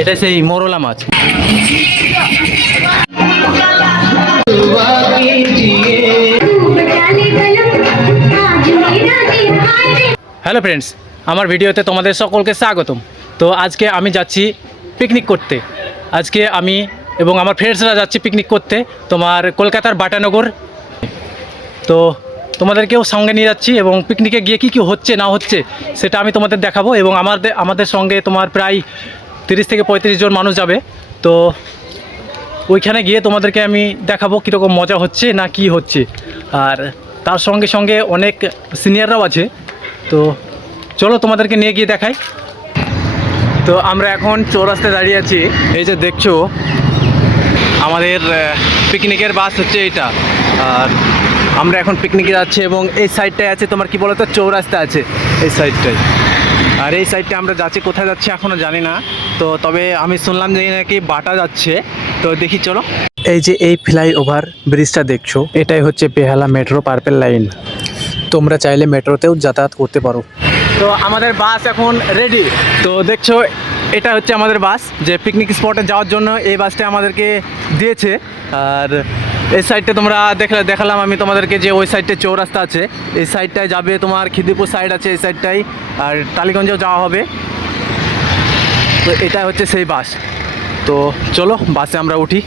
এটা সেই মোরলা মাছ। Hello friends, আমার ভিডিওতে তোমাদের সকলকে স্বাগতম। তো আজকে আমি যাচ্ছি পিকনিক করতে। আজকে আমি এবং আমার ফ্রেন্ডসরা যাচ্ছি পিকনিক করতে তোমার কলকাতার বাটানগর। তো তোমাদেরকেও সঙ্গে নিয়ে যাচ্ছি এবং পিকনিকে গিয়ে কী কী হচ্ছে না হচ্ছে সেটা আমি তোমাদের দেখাবো। এবং আমাদের সঙ্গে তোমার প্রায় 30 থেকে 35 জন মানুষ যাবে। তো ওইখানে গিয়ে তোমাদেরকে আমি দেখাবো কীরকম মজা হচ্ছে না কি হচ্ছে। আর তার সঙ্গে সঙ্গে অনেক সিনিয়ররাও আছে। তো চলো তোমাদেরকে নিয়ে গিয়ে দেখাই। তো আমরা এখন চৌরাস্তায় দাঁড়িয়ে আছি। এই যে দেখছো আমাদের পিকনিকের বাস হচ্ছে এইটা। আর আমরা এখন পিকনিকে যাচ্ছি এবং এই সাইডটায় আছে তোমার কি বলতো চৌরাস্তা আছে এই সাইডটায়। আর এই সাইডটা আমরা যাচ্ছি, কোথায় যাচ্ছি এখনও জানি না। তো তবে আমি শুনলাম যে নাকি বাটা যাচ্ছে। তো দেখি চলো। এই যে এই ফ্লাইওভার ব্রিজটা দেখছো, এটাই হচ্ছে বেহালা মেট্রো পার্পেল লাইন। তোমরা চাইলে মেট্রোতেও যাতায়াত করতে পারো। তো আমাদের বাস এখন রেডি। তো দেখছো এটা হচ্ছে আমাদের বাস, যে পিকনিক স্পটে যাওয়ার জন্য এই বাসটা আমাদেরকে দিয়েছে। আর এই সাইডটা তোমরা দেখালাম আমি তোমাদেরকে যে ওই সাইডে চৌরাস্তা আছে, এই সাইডটায় যাবে তোমার খিদিপুর সাইড আছে এই সাইডটাই, আর টালিগঞ্জেও যাওয়া হবে। তো এটা হচ্ছে সেই বাস। তো চলো বাসে আমরা উঠি।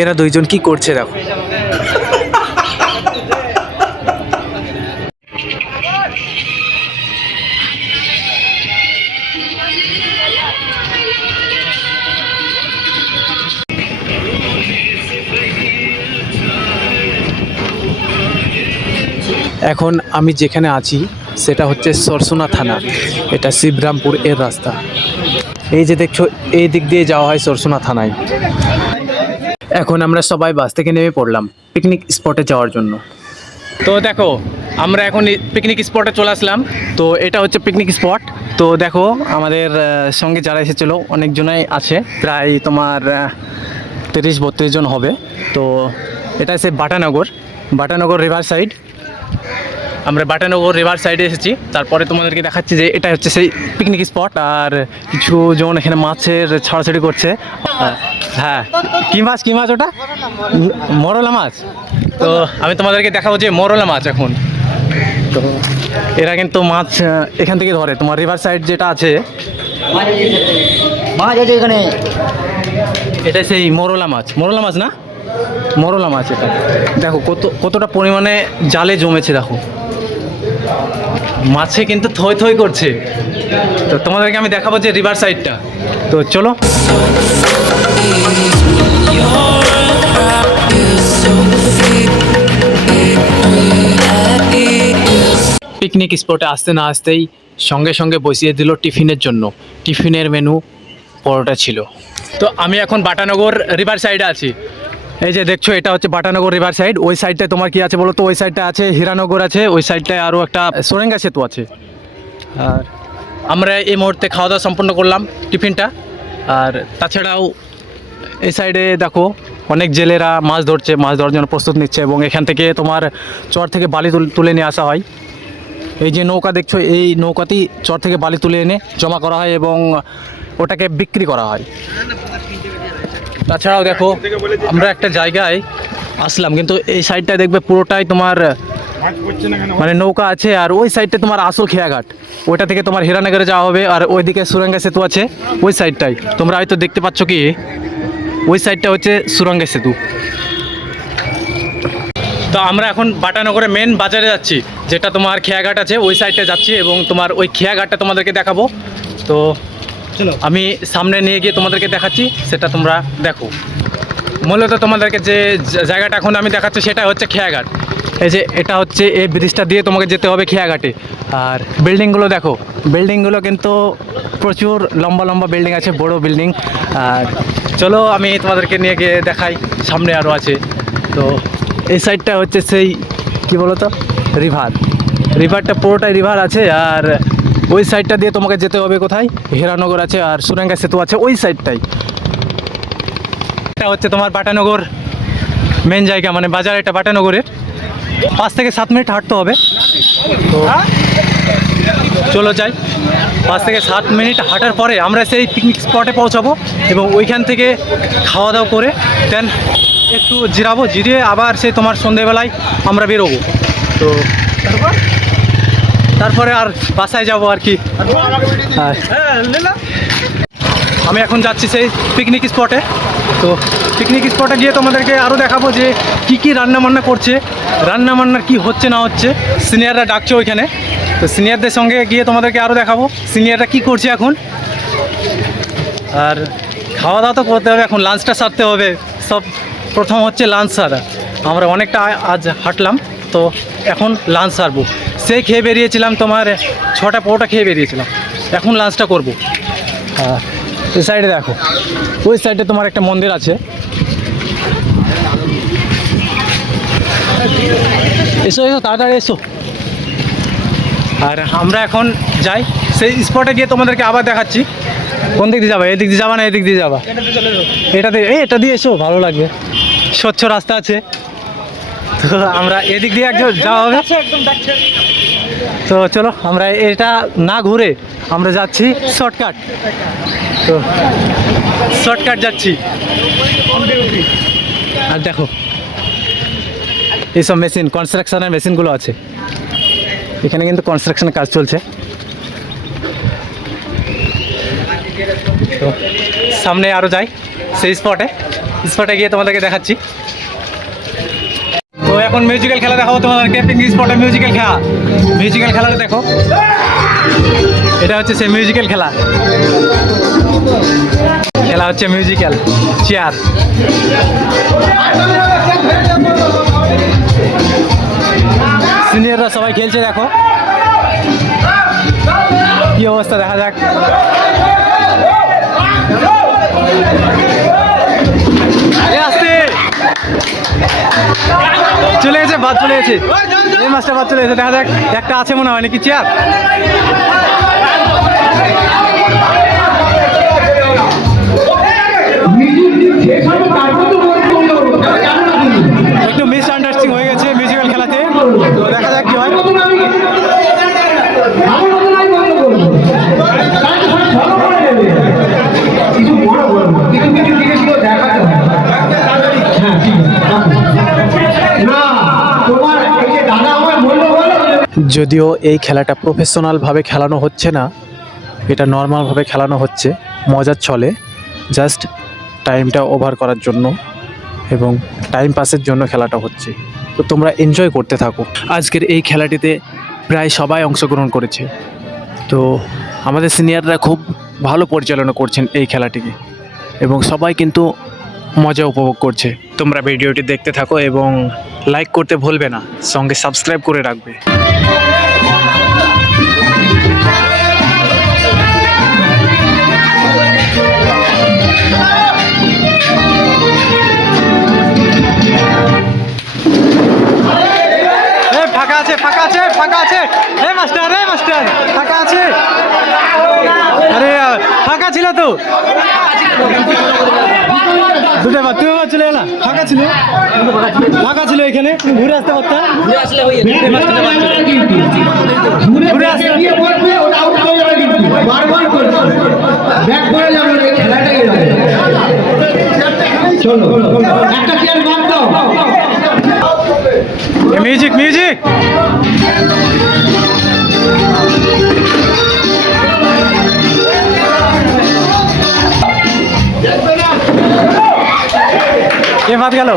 এরা দুইজন কি করছে দেখো। এখন আমি যেখানে আছি সেটা হচ্ছে সরসোনা থানা। এটা শিবরামপুর এর রাস্তা। এই যে দেখছো এই দিক দিয়ে যাওয়া হয় সরসোনা থানায়। এখন আমরা সবাই বাস থেকে নেমে পড়লাম পিকনিক স্পটে যাওয়ার জন্য। তো দেখো আমরা এখন পিকনিক স্পটে চলে আসলাম। তো এটা হচ্ছে পিকনিক স্পট। তো দেখো আমাদের সঙ্গে যারা এসেছিলো অনেকজনাই আছে, প্রায় তোমার 30-32 জন হবে। তো এটা হচ্ছে বাটানগর রিভার সাইড। আমরা বাটানগর রিভার সাইডে এসেছি। তারপরে তোমাদেরকে দেখাচ্ছি যে এটা হচ্ছে সেই পিকনিক স্পট। আর কিছু জন এখানে মাছের ছাড়াছাড়ি করছে। হ্যাঁ, কী মাছ ওটা? মোরলা মাছ। তো আমি তোমাদেরকে দেখাবো যে মোরলা মাছ এখন। তো এরা কিন্তু মাছ এখান থেকে ধরে, তোমার রিভার সাইড যেটা আছে মাছ আছে এখানে। এটা সেই মোরলা মাছ না, মোরলা মাছ। এটা দেখো কতটা পরিমাণে জালে জমেছে দেখো, মাছে কিন্তু থই থই করছে। তো তোমাদেরকে আমি দেখাবো যে রিভার সাইডটা। তো চলো। পিকনিক স্পটে আসতে না আসতেই সঙ্গে সঙ্গে বসিয়ে দিল টিফিনের জন্য। টিফিনের মেনু পরোটা ছিল। তো আমি এখন বাটানগর রিভার সাইডে আছি। এই যে দেখছো এটা হচ্ছে বাটানগর রিভার সাইড। ওই সাইডটায় তোমার কি আছে বলো তো? ওই সাইডটা আছে হীরানগর আছে, ওই সাইডটায় আরও একটা সোরেঙ্গা সেতু আছে। আর আমরা এই মুহূর্তে খাওয়া দাওয়া সম্পন্ন করলাম টিফিনটা। আর তাছাড়াও এই সাইডে দেখো অনেক জেলেরা মাছ ধরছে, মাছ ধরার জন্য প্রস্তুত নিচ্ছে। এবং এখান থেকে তোমার চর থেকে বালি তুলে নিয়ে আসা হয়। এই যে নৌকা দেখছো, এই নৌকাতেই চর থেকে বালি তুলে এনে জমা করা হয় এবং ওটাকে বিক্রি করা হয়। তাছাড়াও দেখো আমরা একটা জায়গায় আসলাম, কিন্তু এই সাইডটায় দেখবে পুরোটাই তোমার মানে নৌকা আছে। আর ওই সাইডটা তোমার আসল খেয়াঘাট, ওইটা থেকে তোমার হীরানগরে যাওয়া হবে। আর ওইদিকে সুরঙ্গা সেতু আছে ওই সাইডটাই, তোমরা হয়তো দেখতে পাচ্ছ কি ওই সাইডটা হচ্ছে সুরঙ্গা সেতু। তো আমরা এখন বাটানগরে মেন বাজারে যাচ্ছি, যেটা তোমার খেয়াঘাট আছে ওই সাইডটা যাচ্ছি এবং তোমার ওই খেয়াঘাটটা তোমাদেরকে দেখাবো। তো আমি সামনে নিয়ে গিয়ে তোমাদেরকে দেখাচ্ছি, সেটা তোমরা দেখো। মূলত তোমাদেরকে যে জায়গাটা এখন আমি দেখাচ্ছি সেটা হচ্ছে খেয়াঘাট। এই যে এটা হচ্ছে এই ব্রিজটা দিয়ে তোমাকে যেতে হবে খেয়াঘাটে। আর বিল্ডিংগুলো দেখো, বিল্ডিংগুলো কিন্তু প্রচুর লম্বা লম্বা বিল্ডিং আছে, বড় বিল্ডিং। আর চলো আমি তোমাদেরকে নিয়ে গিয়ে দেখাই, সামনে আরও আছে। তো এই সাইডটা হচ্ছে সেই কি বলতো রিভারটা পুরোটাই রিভার আছে। আর ওই সাইডটা দিয়ে তোমাকে যেতে হবে কোথায়, হীরানগর আছে আর সুরেঙ্গা সেতু আছে ওই সাইডটাই। এটা হচ্ছে তোমার বাটানগর মেন জায়গা, মানে বাজার এটা বাটানগরের। 5 থেকে 7 মিনিট হাঁটতে হবে। তো চলো যাই। 5 থেকে 7 মিনিট হাঁটার পরে আমরা সেই পিকনিক স্পটে পৌঁছাবো এবং ওইখান থেকে খাওয়া দাওয়া করে দেন একটু জিরিয়ে আবার সেই তোমার সন্ধেবেলায় আমরা বেরোবো। তো তারপরে আর বাসায় যাবো আর কি। আমি এখন যাচ্ছি সেই পিকনিক স্পটে। তো পিকনিক স্পটে গিয়ে তোমাদেরকে আরও দেখাবো যে কি রান্নাবান্না করছে, রান্নাবান্নার কি হচ্ছে না হচ্ছে। সিনিয়ররা ডাকছে ওইখানে, তো সিনিয়রদের সঙ্গে গিয়ে তোমাদেরকে আরও দেখাবো সিনিয়ররা কি করছে এখন। আর খাওয়া দাওয়া তো করতে হবে, এখন লাঞ্চটা সারতে হবে। সব প্রথম হচ্ছে লাঞ্চ সারা। আমরা অনেকটা আজ হাঁটলাম, তো এখন লাঞ্চ সারবো। সেই খেয়ে বেরিয়েছিলাম তোমার 6টা পরোটা খেয়ে বেরিয়েছিলাম, এখন লাঞ্চটা করবো। এই সাইডে দেখো, ওই সাইডে তোমার একটা মন্দির আছে। এসো তাড়াতাড়ি এসো। আর আমরা এখন যাই সেই স্পটে গিয়ে তোমাদেরকে আবার দেখাচ্ছি। কোন দিক দিয়ে যাবা, এদিক দিয়ে যাবা না এদিক দিয়ে যাবা? এটা দিয়ে এসো, ভালো লাগবে, স্বচ্ছ রাস্তা আছে। তো আমরা এদিক দিয়ে একজন যাওয়া হবে। তো চলো আমরা এটা না ঘুরে আমরা যাচ্ছি শর্টকাট। তো শর্টকাট যাচ্ছি। আর দেখো এইসব মেশিন, কনস্ট্রাকশনের মেশিনগুলো আছে এখানে, কিন্তু কনস্ট্রাকশনের কাজ চলছে। তো সামনে আরও যাই সেই স্পটে গিয়ে তোমাদেরকে দেখাচ্ছি। তো এখন মিউজিক্যাল খেলা দেখাবো তোমাদেরকে। পিকনিক স্পটে মিউজিক্যাল খেলাটা দেখো। এটা হচ্ছে সেই মিউজিক্যাল খেলা হচ্ছে মিউজিক্যাল চেয়ার। সিনিয়ররা সবাই খেলছে, দেখো কি অবস্থা, দেখা যাক। চলে গেছে, বাদ চলে গেছে, এই মাছটা বাদ চলে গেছে। দেখা যাক, একটা আছে মনে হয় নাকি চেয়ার। একটু মিসআন্ডারস্ট্যান্ডিং হয়ে গেছে মিউজিক্যাল খেলাতে, তো দেখা যাক কি হয়। যদিও এই খেলাটা প্রফেশনালভাবে খেলানো হচ্ছে না, এটা নর্মালভাবে খেলানো হচ্ছে মজার ছলে, জাস্ট টাইমটা ওভার করার জন্য এবং টাইম পাসের জন্য খেলাটা হচ্ছে। তো তোমরা এনজয় করতে থাকো। আজকের এই খেলাটিতে প্রায় সবাই অংশগ্রহণ করেছে, তো আমাদের সিনিয়ররা খুব ভালো পরিচালনা করছেন এই খেলাটিকে এবং সবাই কিন্তু মজা উপভোগ করছে। তোমরা ভিডিওটি দেখতে থাকো এবং লাইক করতে ভুলবে না, সঙ্গে সাবস্ক্রাইব করে রাখবে। ফাঁকা আছে রে মাস্টার, ফাঁকা আছে। আরে ফাঁকা ছিল তো, দুটো বার তুমি আবার চলে এলা। ফাঁকা ছিল এখানে, তুমি ঘুরে আসতে পারতা। মিউজিক ये बात गलो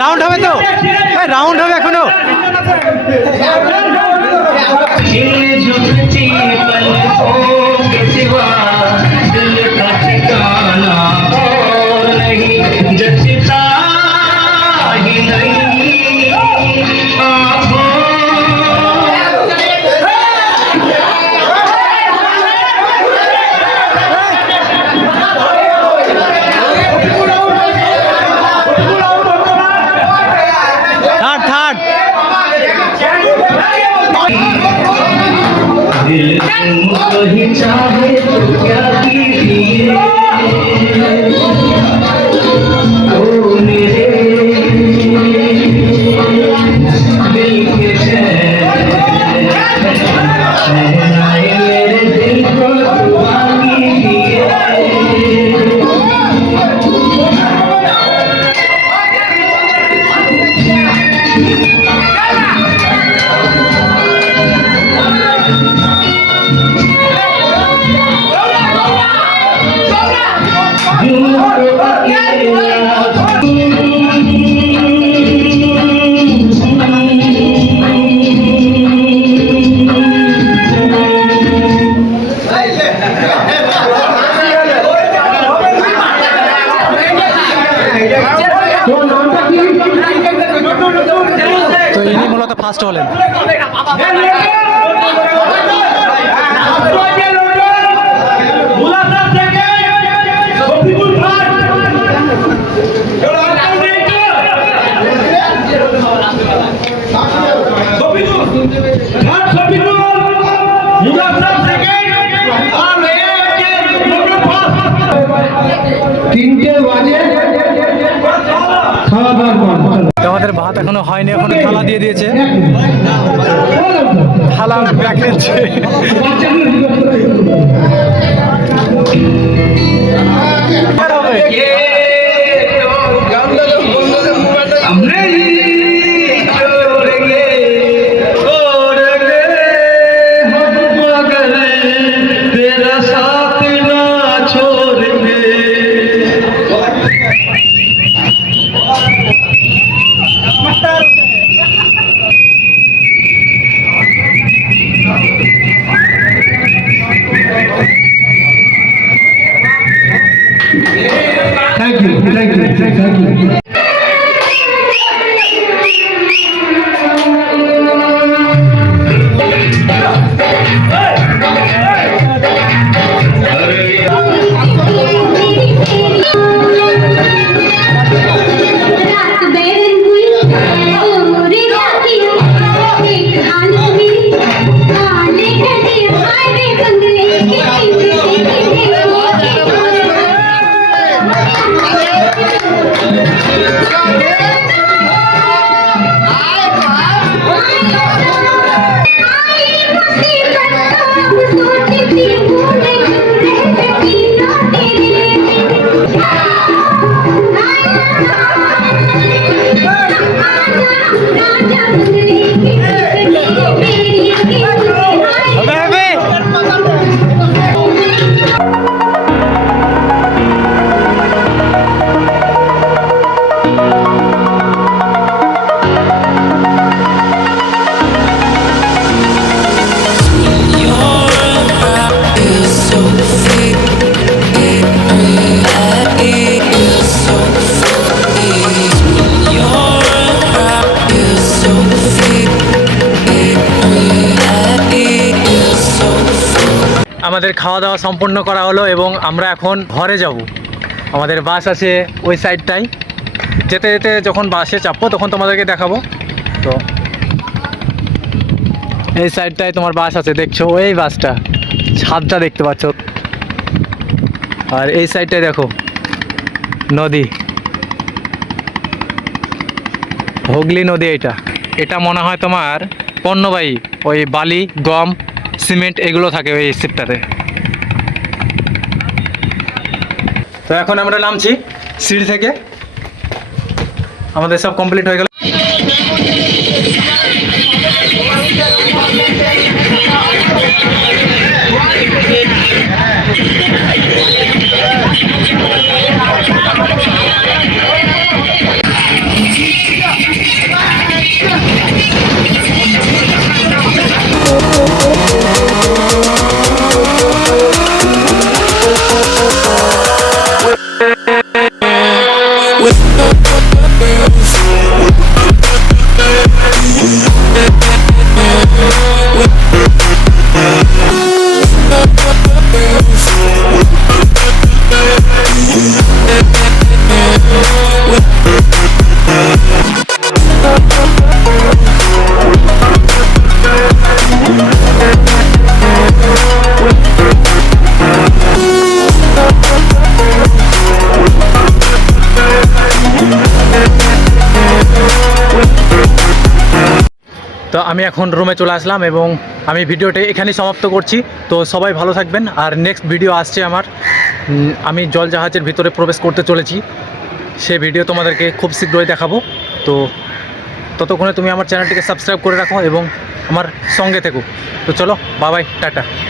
রাউন্ড হবে তো, রাউন্ড হবে এখনো। दिल तुमको ही चाहे तो क्या कीजिए ओ मेरे दिल के शहनाई मेरे दिल को दुआ कीजिए। তো ইনি মূলত ফার্স্ট হলেন। আমাদের ভাত এখনো হয়নি, এখনো থালা দিয়ে দিয়েছে, থালা ব্যাগ নিচ্ছে। तेरा साथ ना छोड़ेंगे। Thank you, thank you, thank you. रात बैरन हुई मोरे साथियों एक हाल में आने कटे हारे बंगले আমাদের খাওয়া দাওয়া সম্পূর্ণ করা হলো এবং আমরা এখন ঘরে যাব। আমাদের বাস আছে ওই সাইডটাই, যেতে যেতে যখন বাসে চাপবো তখন তোমাদেরকে দেখাবো। তো এই সাইডটায় তোমার বাস আছে, দেখছো ওই বাসটা, ছাদটা দেখতে পাচ্ছ। আর এই সাইডটায় দেখো নদী, হুগলি নদী। এটা মনে হয় তোমার পণ্যবাহী, ওই বালি, গম, সিমেন্ট এগুলো থাকে ওই শিপটাতে। তো এখন আমরা নামছি সিঁড়ি থেকে, আমাদের সব কমপ্লিট হয়ে গেল। তো আমি এখন রুমে চলে আসলাম এবং আমি ভিডিওটা এখানেই সমাপ্ত করছি। তো সবাই ভালো থাকবেন, আর নেক্সট ভিডিও আসছে আমার, আমি জল জাহাজের ভিতরে প্রবেশ করতে চলেছি, সে ভিডিও তোমাদেরকে খুব শীঘ্রই দেখাবো। তো ততক্ষণে তুমি আমার চ্যানেলটিকে সাবস্ক্রাইব করে রাখো এবং আমার সঙ্গে থেকো। তো চলো, বাই বাই, টাটা।